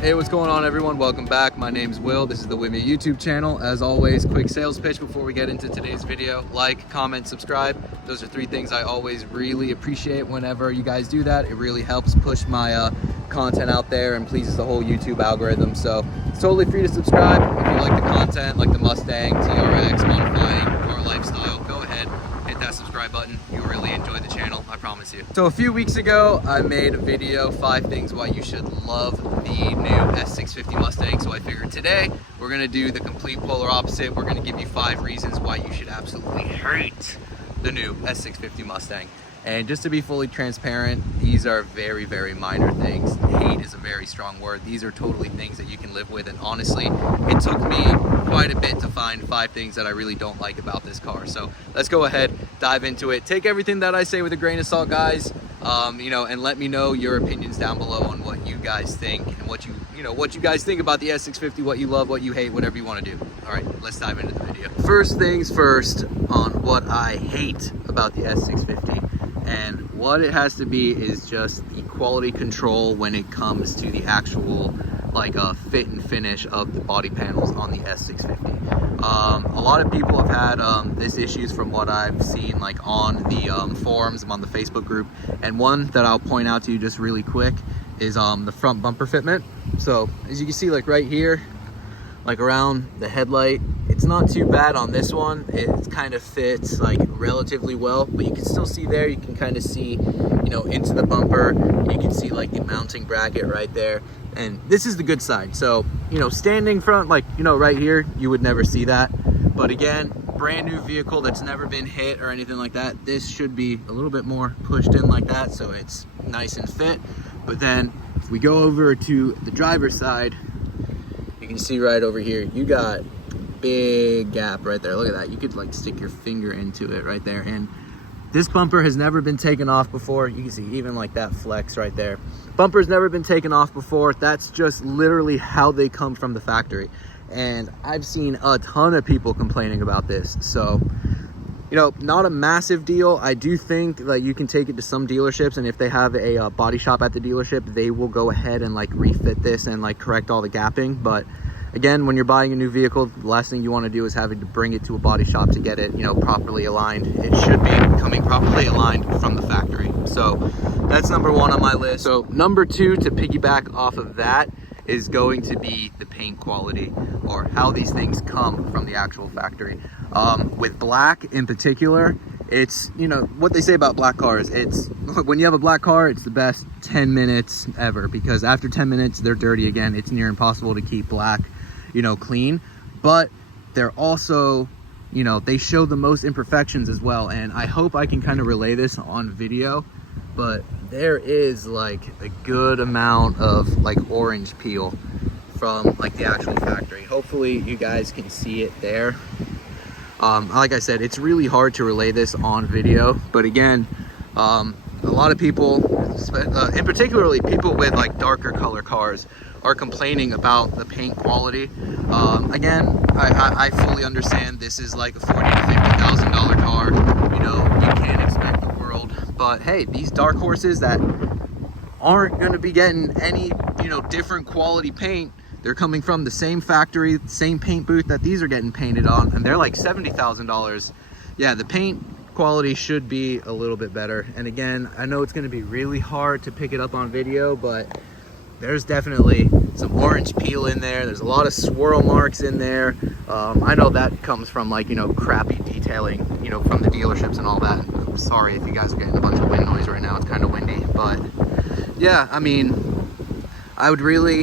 Hey, what's going on, everyone? Welcome back. My name's Will. This is the With Me YouTube channel. As always, quick sales pitch before we get into today's video. Like, comment, subscribe. Those are three things I always really appreciate whenever you guys do that. It really helps push my content out there and pleases the whole YouTube algorithm. So it's totally free to subscribe. If you like the content, like the Mustang, TRX, modifying, or lifestyle, go ahead, hit that subscribe button. You'll really enjoy the channel, I promise you. So a few weeks ago, I made a video, 5 things why you should love the new S650 Mustang. So I figured today we're gonna do the complete polar opposite. We're gonna give you 5 reasons why you should absolutely hate the new S650 Mustang. And just to be fully transparent, these are very, very minor things. Hate is a very strong word. These are totally things that you can live with. And honestly, it took me quite a bit to find 5 things that I really don't like about this car. So let's go ahead, dive into it. Take everything that I say with a grain of salt, guys. And let me know your opinions down below on what you guys think and what you guys think about the S650, what you love, what you hate, whatever you want to do. All right, let's dive into the video. First things first on what I hate about the S650. And what it has to be is just the quality control when it comes to the actual fit and finish of the body panels on the S650. A lot of people have had this issues from what I've seen on the forums, I'm on the Facebook group, and one that I'll point out to you just really quick is the front bumper fitment. So as you can see, right here, around the headlight, it's not too bad on this one. It kind of fits relatively well, but you can still see there, you can kind of see into the bumper. You can see the mounting bracket right there, and this is the good side. So standing front right here, you would never see that, but again, brand new vehicle that's never been hit or anything like that, this should be a little bit more pushed in like that, so it's nice and fit. But then if we go over to the driver's side, you can see right over here, you got big gap right there. Look at that. You could stick your finger into it right there. And this bumper has never been taken off before. You can see even that flex right there. Bumper's never been taken off before. That's just literally how they come from the factory. And I've seen a ton of people complaining about this. So, not a massive deal. I do think that you can take it to some dealerships, and if they have a body shop at the dealership, they will go ahead and refit this and correct all the gapping. But again, when you're buying a new vehicle, the last thing you want to do is having to bring it to a body shop to get it, properly aligned. It should be coming properly aligned from the factory. So that's number 1 on my list. So number 2, to piggyback off of that, is going to be the paint quality, or how these things come from the actual factory. With black in particular, it's, what they say about black cars, it's, when you have a black car, it's the best 10 minutes ever, because after 10 minutes, they're dirty again. It's near impossible to keep black, clean. But they're also, they show the most imperfections as well. And I hope I can kind of relay this on video, but there is a good amount of orange peel from the actual factory. Hopefully you guys can see it there. Like I said, it's really hard to relay this on video, but again, a lot of people, in particularly people with darker color cars, are complaining about the paint quality. Again, I fully understand this is a $40,000 to $50,000 car. You can't expect the world, but hey, these dark horses that aren't going to be getting any different quality paint, they're coming from the same factory, same paint booth that these are getting painted on, and they're $70,000. Yeah, the paint quality should be a little bit better. And again, I know it's going to be really hard to pick it up on video, but there's definitely some orange peel in there. There's a lot of swirl marks in there. I know that comes from crappy detailing, from the dealerships and all that. Sorry if you guys are getting a bunch of wind noise right now. It's kind of windy, but yeah, I mean, I would really,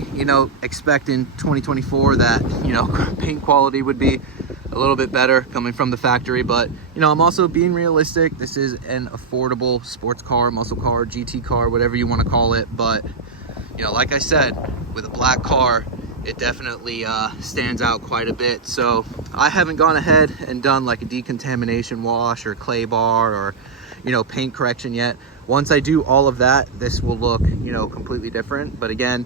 expect in 2024 that, paint quality would be a little bit better coming from the factory. But, I'm also being realistic. This is an affordable sports car, muscle car, GT car, whatever you want to call it. But, like I said, with a black car, it definitely stands out quite a bit. So I haven't gone ahead and done a decontamination wash or clay bar or, paint correction yet. Once I do all of that, this will look, completely different. But again,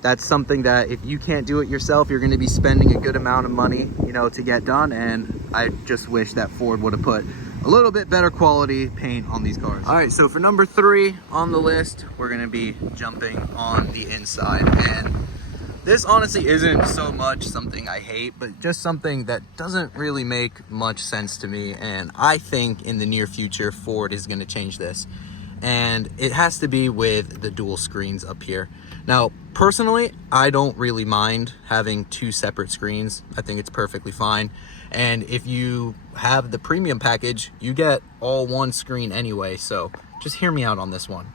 that's something that if you can't do it yourself, you're going to be spending a good amount of money, to get done. And I just wish that Ford would have put a little bit better quality paint on these cars. All right, so for number 3 on the list, we're going to be jumping on the inside. And this honestly isn't so much something I hate, but just something that doesn't really make much sense to me. And I think in the near future, Ford is going to change this. And it has to be with the dual screens up here. Now, personally, I don't really mind having two separate screens. I think it's perfectly fine. And if you have the premium package, you get all one screen anyway. So just hear me out on this one.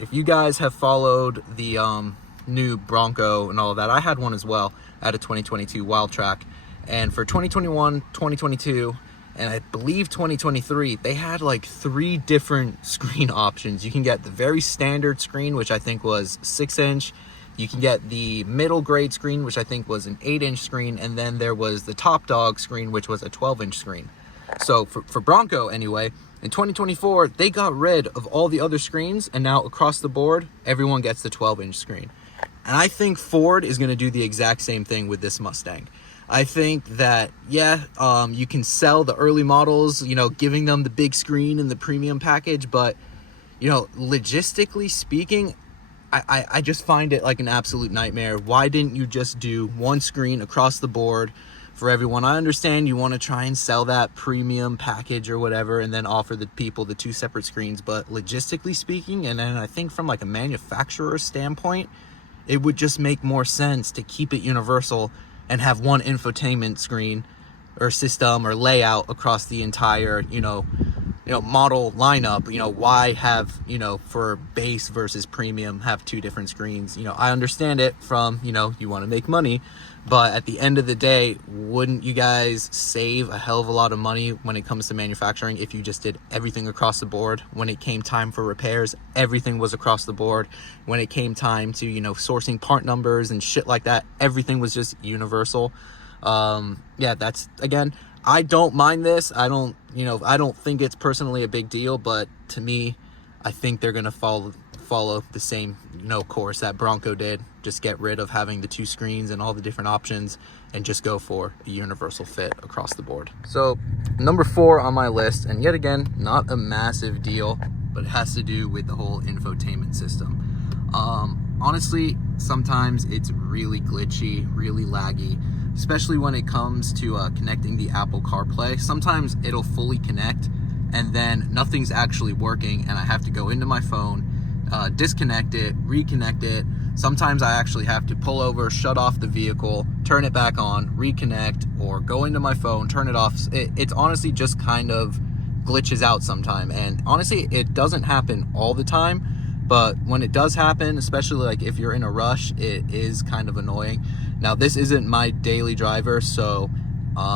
If you guys have followed the new Bronco and all of that, I had one as well at a 2022 Wild Track, and for 2021, 2022, and I believe 2023, they had like 3 different screen options. You can get the very standard screen, which I think was 6-inch. You can get the middle grade screen, which I think was an 8-inch screen, and then there was the top dog screen, which was a 12-inch screen. So for Bronco anyway, in 2024, they got rid of all the other screens, and now across the board, everyone gets the 12-inch screen. And I think Ford is going to do the exact same thing with this Mustang. I think that, yeah, you can sell the early models, you know, giving them the big screen and the premium package, but, you know, logistically speaking, I just find it like an absolute nightmare. Why didn't you just do one screen across the board for everyone? I understand you want to try and sell that premium package or whatever and then offer the people the 2 separate screens, but logistically speaking, and then I think from like a manufacturer standpoint, it would just make more sense to keep it universal and have one infotainment screen or system or layout across the entire, you know, model lineup. You know, why have, you know, for base versus premium, have 2 different screens? You know, I understand it from, you know, you want to make money, but at the end of the day, wouldn't you guys save a hell of a lot of money when it comes to manufacturing if you just did everything across the board? When it came time for repairs, everything was across the board. When it came time to, you know, sourcing part numbers and shit like that, everything was just universal. Yeah, that's, again, I don't mind this. I don't think it's personally a big deal, but to me, I think they're going to follow the same, you know, course that Bronco did. Just get rid of having the 2 screens and all the different options and just go for a universal fit across the board. So number 4 on my list, and yet again, not a massive deal, but it has to do with the whole infotainment system. Honestly, sometimes it's really glitchy, really laggy, especially when it comes to connecting the Apple CarPlay. Sometimes it'll fully connect and then nothing's actually working, and I have to go into my phone, disconnect it, reconnect it. Sometimes I actually have to pull over, shut off the vehicle, turn it back on, reconnect, or go into my phone, turn it off. It's honestly just kind of glitches out sometime. And honestly, it doesn't happen all the time, but when it does happen, especially like if you're in a rush, it is kind of annoying. Now, this isn't my daily driver, so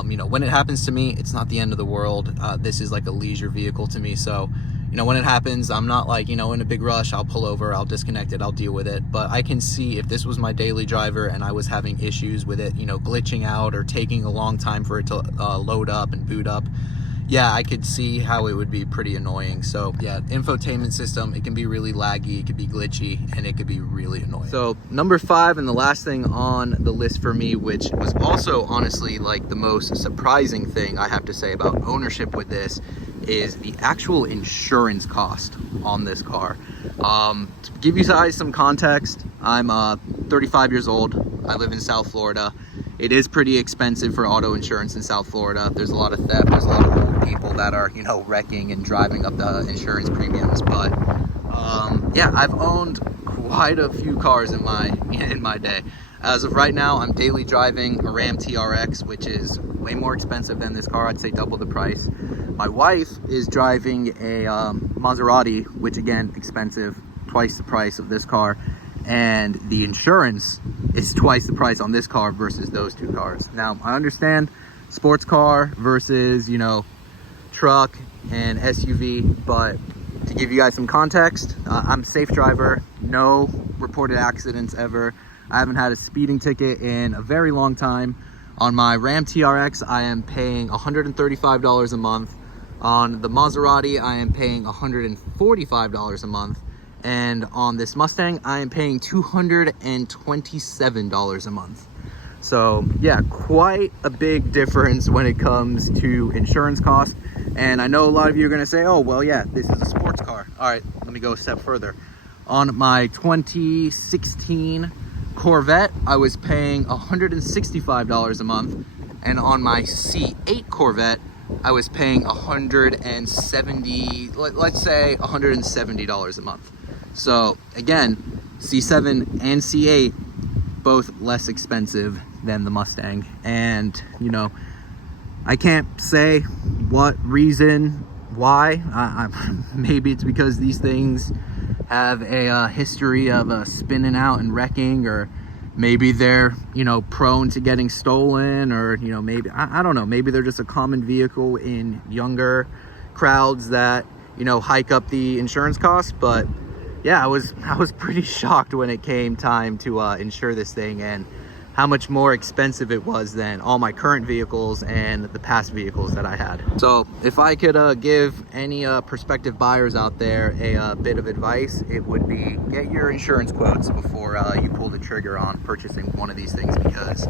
you know, when it happens to me, it's not the end of the world. This is like a leisure vehicle to me, so you know, when it happens, I'm not like, you know, in a big rush. I'll pull over, I'll disconnect it, I'll deal with it. But I can see if this was my daily driver and I was having issues with it, you know, glitching out or taking a long time for it to load up and boot up, yeah, I could see how it would be pretty annoying. So yeah, infotainment system, it can be really laggy, it could be glitchy, and it could be really annoying. So number 5, and the last thing on the list for me, which was also honestly like the most surprising thing I have to say about ownership with this, is the actual insurance cost on this car. To give you guys some context, I'm 35 years old. I live in South Florida. It is pretty expensive for auto insurance in South Florida. There's a lot of theft. There's a lot of old people that are, you know, wrecking and driving up the insurance premiums. But yeah, I've owned quite a few cars in my day. As of right now, I'm daily driving a Ram TRX, which is way more expensive than this car. I'd say double the price. My wife is driving a Maserati, which again, expensive, twice the price of this car. And the insurance is twice the price on this car versus those 2 cars. Now, I understand sports car versus, you know, truck and SUV, but to give you guys some context, I'm a safe driver, no reported accidents ever. I haven't had a speeding ticket in a very long time. On my Ram TRX, I am paying $135 a month. On the Maserati, I am paying $145 a month. And on this Mustang, I am paying $227 a month. So yeah, quite a big difference when it comes to insurance costs. And I know a lot of you are gonna say, oh, well, yeah, this is a sports car. All right, let me go a step further. On my 2016 Corvette, I was paying $165 a month, and on my C8 Corvette, I was paying let's say $170 a month. So again, C7 and C8, both less expensive than the Mustang. And you know, I can't say what reason why. Maybe it's because these things have a history of spinning out and wrecking, or maybe they're, you know, prone to getting stolen, or, you know, maybe I don't know, maybe they're just a common vehicle in younger crowds that, you know, hike up the insurance costs. But yeah, I was pretty shocked when it came time to insure this thing, and how much more expensive it was than all my current vehicles and the past vehicles that I had. So if I could give any prospective buyers out there a bit of advice, it would be get your insurance quotes before you pull the trigger on purchasing one of these things, because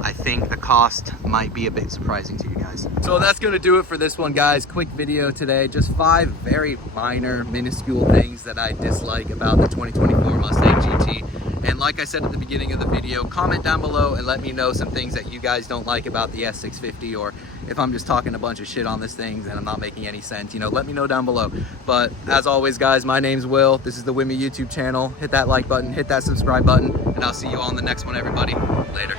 I think the cost might be a bit surprising to you guys. So that's gonna do it for this one, guys. Quick video today, just 5 very minor, minuscule things that I dislike about the 2024 Mustang GT. And like I said at the beginning of the video, comment down below and let me know some things that you guys don't like about the S650, or if I'm just talking a bunch of shit on this thing and I'm not making any sense, you know, let me know down below. But as always, guys, my name's Will. This is the Wimmy YouTube channel. Hit that like button, hit that subscribe button, and I'll see you all in the next one, everybody. Later.